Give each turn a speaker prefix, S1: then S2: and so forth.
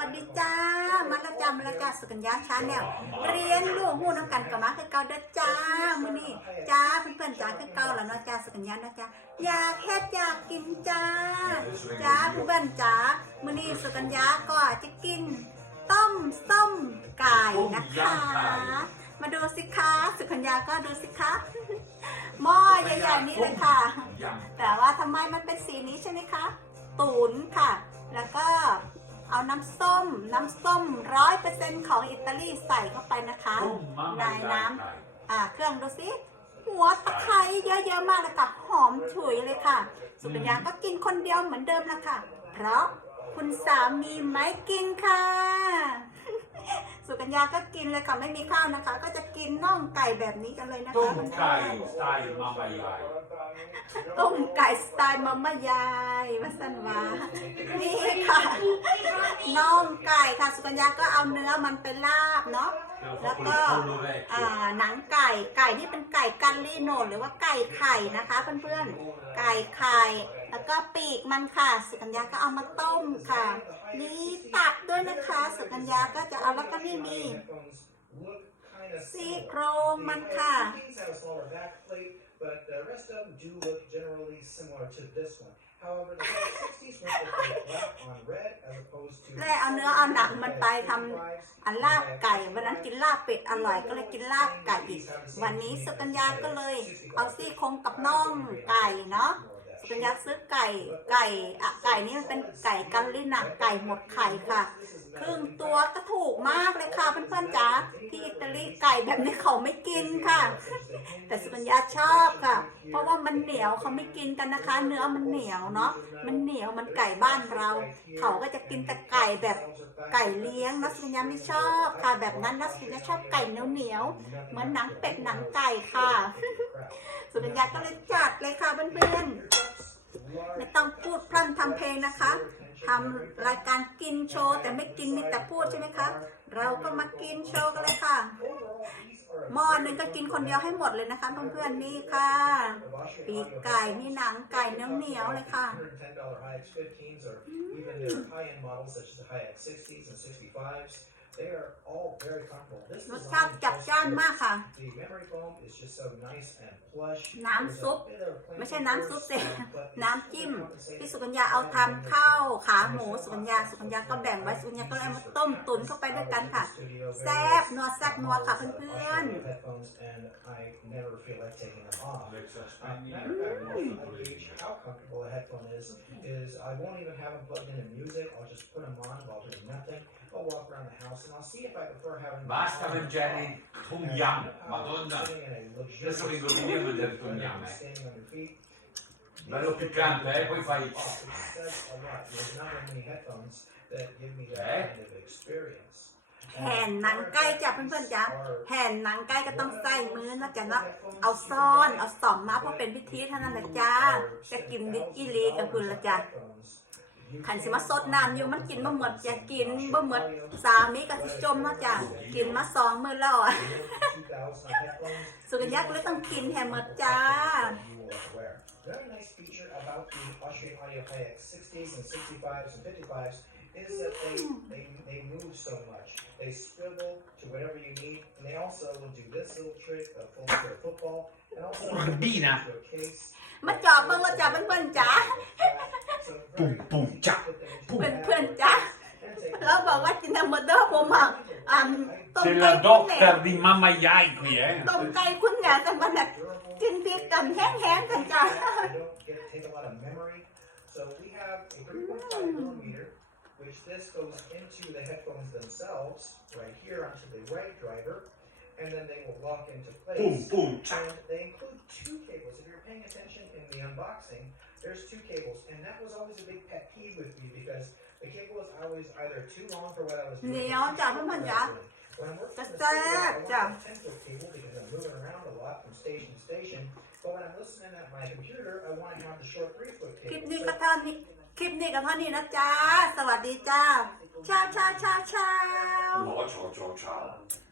S1: วัสดีจ้า มาแล้วจ้ามาแล้วจ้าสุกัญญาชาแนลเรียนรู้หูน้ำกันกับมาคือเก่าเด้อจ้ามื้อนี้จ้าเพื่อนๆจ้าคือเก่าแล้วเนาะจ้าสุกัญญาเนาะจ้าอยากแค่อยากกินจ้าจ้าเพื่อนๆจ้ามื้อนี้สุกัญญาก็จะกิน ต้มส้มไก่นะคะ มาดูสิคะสุกัญญาก็ดูสิคะหม้อใหญ่ๆนี่เลยค่ะ แต่ว่าทำไมมันเป็นสีนี้ใช่ไหมคะตูนค่ะ แล้วก็ เอาน้ำส้ม น้ำส้มร้อยเปอร์เซ็นของอิตาลีใส่เข้าไปนะคะในน้ำอ่าเครื่องดูสิหัวตะไคร้เยอะๆมากเลยค่ะหอมฉุยเลยค่ะ สุกัญญาก็กินคนเดียวเหมือนเดิมละค่ะ เพราะคุณสามีไม่กินค่ะ สุกัญญาก็กินเลยค่ะไม่มีข้าวนะคะ ก็จะกินน่องไก่แบบนี้กันเลยนะคะ
S2: ต้มไก่สไตล์มาบายาย
S1: ต้มไก่สไตล์มาม่ายายมาสันวานี่ค่ะน่องไก่ค่ะสุกัญญาก็เอาเนื้อมันไปลาบเนาะแล้วก็อ่าหนังไก่ไก่ที่เป็นไก่กันลีโนหรือว่าไก่ไข่นะคะเพื่อนๆไก่ไข่ แล้วก็ปีกมันค่ะ สุกัญญาก็เอามาต้มค่ะนี่ตับด้วยนะคะ สุกัญญาก็จะเอาแล้วก็นี่มีซี่โครงมันค่ะ
S3: But the rest of them do look generally similar to this one. However, the 60s went with black on red as opposed to
S1: แร่เอาเนื้อเอาหนังมันไปทำอันลาบไก่วันนั้นกินลาบเป็ดอร่อยก็เลยกินลาบไก่อีก วันนี้สุกัญญาก็เลยเอาซี่โครงกับน่องไก่เนาะ สุกัญญาซื้อไก่ไก่อะไก่นี่มันเป็นไก่กันลินะไก่หมดไข่ค่ะครึ่งตัวก็ถูกมากเลยค่ะเพื่อนๆจ๋าที่อิตาลีไก่แบบนี้เขาไม่กินค่ะ แต่สุกัญญาชอบค่ะ เพราะว่ามันเหนียวเขาไม่กินกันนะคะ เนื้อมันเหนียวเนาะมันเหนียวมันไก่บ้านเรา เขาก็จะกินแต่ไก่แบบไก่เลี้ยงนักสุญญาไม่ชอบค่ะแบบนั้นนักสุญญาชอบไก่เหนียวเหนียวๆเหมือนหนังเป็ดหนังไก่ค่ะ สุญญาก็เลยจัดเลยค่ะเพื่อนๆ ไม่ต้องพูดพร่ำทำเพลงนะคะทำรายการกินโชว์แต่ไม่กินมีแต่พูดใช่ไหมคะ เราก็มากินโชว์กันเลยค่ะ หม้อหนึ่งก็กินคนเดียวให้หมดเลยนะคะเพื่อนๆนี่ค่ะ ปีกไก่นี่หนังไก่เนื้อเหนียวเลยค่ะ
S3: $110 Hi-X 15s or even their high-end models such as the Hi-X 60s and 65s. They are all very comfortable. This
S1: รส
S3: design
S1: ชาติจัดจ้านมากค่ะ
S3: The memory foam is just so nice and plush.
S1: น้ำซุป
S3: There's a bit of plain
S1: ไม่ใช่น้ำซุปสิ
S3: but it's
S1: น้ำจิ้มที่สุกัญญาเอาทำข้าวขาหมูสุกัญญาสุกัญญาก็แบ่งไว้สุกัญญาก็เลยเอามาต้มตุนเข้าไปด้วยกันค่ะ แซ่บนัวแซ่บนัวค่ะเพื่อน
S3: headphones and I never feel like taking them off.
S2: Alexa
S3: Uh,
S2: Spagni.
S3: matter of fact, I'll gauge how comfortable a headphone is. Is I won't even have them plugged into music. I'll just put them on while doing nothing. I'll walk around the house and I'll see if I prefer having. them
S2: Basta
S3: on
S2: mangiare Tom
S3: and
S2: Yum,
S3: how
S2: Madonna.
S3: sitting in a
S2: Adesso vi
S3: luxurious
S2: consigliamo del
S3: rather
S2: Tom
S3: than
S2: Yum, eh.
S3: standing on your feet.
S2: Bello piccante, eh? Poi fai...
S3: Oh, it says a lot. There's not that many headphones that give me that
S2: Eh?
S3: kind of experience.
S1: ๆแผ่นหนังไก่จ้ะเพื่อนๆจ้ะแผ่นหนังไก่ก็ต้องใส่มือนะจ๊ะเนาะเอาซ่อนเอาสอมมาเพราะเป็นพิธีเท่านั้นแหละจ้าจะกินดิกิลีกันคืนละจ้ะ ขันสิมาสดน้ำอยู่มันกินบ่หมดจะกินบ่หมดสามีก็สิจมเนาะจ้ะกินมาสองมื้อแล้วอะสุกัญญาก็เลยต้องกินแฮมหมดจ้า
S3: Very nice feature about the Austrian Audio Hi-X 60s and 65s and 55s is that they, they, they move so much. They swivel to whatever you need, and they also will do this little trick of folding to a football, and also
S2: Guardina.
S3: to a case.
S1: มาจอบเบิ่งว่าจ้ะเพื่อนๆจ้า
S3: So
S2: Pum,
S3: very
S2: pum,
S3: easy to
S2: cha,
S3: put them into
S1: เพื่อน
S3: the
S1: เพื่อน
S3: bag
S1: จ้า
S3: and take
S1: เราบอกว่ากินแฮมเบอร์เกอร์ผมอะอ่าต้ม
S2: C'è
S1: ไก่
S2: la
S1: คุณแหน่
S2: doctor di Mamma Yai qui, eh?
S1: ต้มไก่คุณแหน่แต่มันแบบกินพริกกันแห้งๆกันจ้า
S3: I don't get take a lot of memory. So we have a 3.5 millimeter, which this goes into the headphones themselves, right here onto the right driver, and then they will lock into
S2: Pum,
S3: place.
S2: pum, cha.
S3: And they include two cables. If you're paying attention in the unboxing, there's two cables, and that was always a big pet peeve with me because the cable was always either too long for what I was doing.
S1: เหนี
S3: or
S1: ยว
S3: too
S1: จ้ะ
S3: short
S1: เพื่
S3: for
S1: อน
S3: what
S1: ๆ
S3: I
S1: จ้า
S3: was doing. When I'm working in the
S1: Basta,
S3: studio, I want
S1: จ้ะ
S3: a 10 foot cable because I'm moving around a lot from station to station. But when I'm listening at my computer, I want to have the short three foot
S1: คลิป
S3: cable.
S1: นี้
S3: So
S1: ก็เท่านี้ คลิปนี้ก็เท่านี้นะจ้า สวัสดีจ้า ชาชาชาชา
S2: No, ciao, ciao, ciao.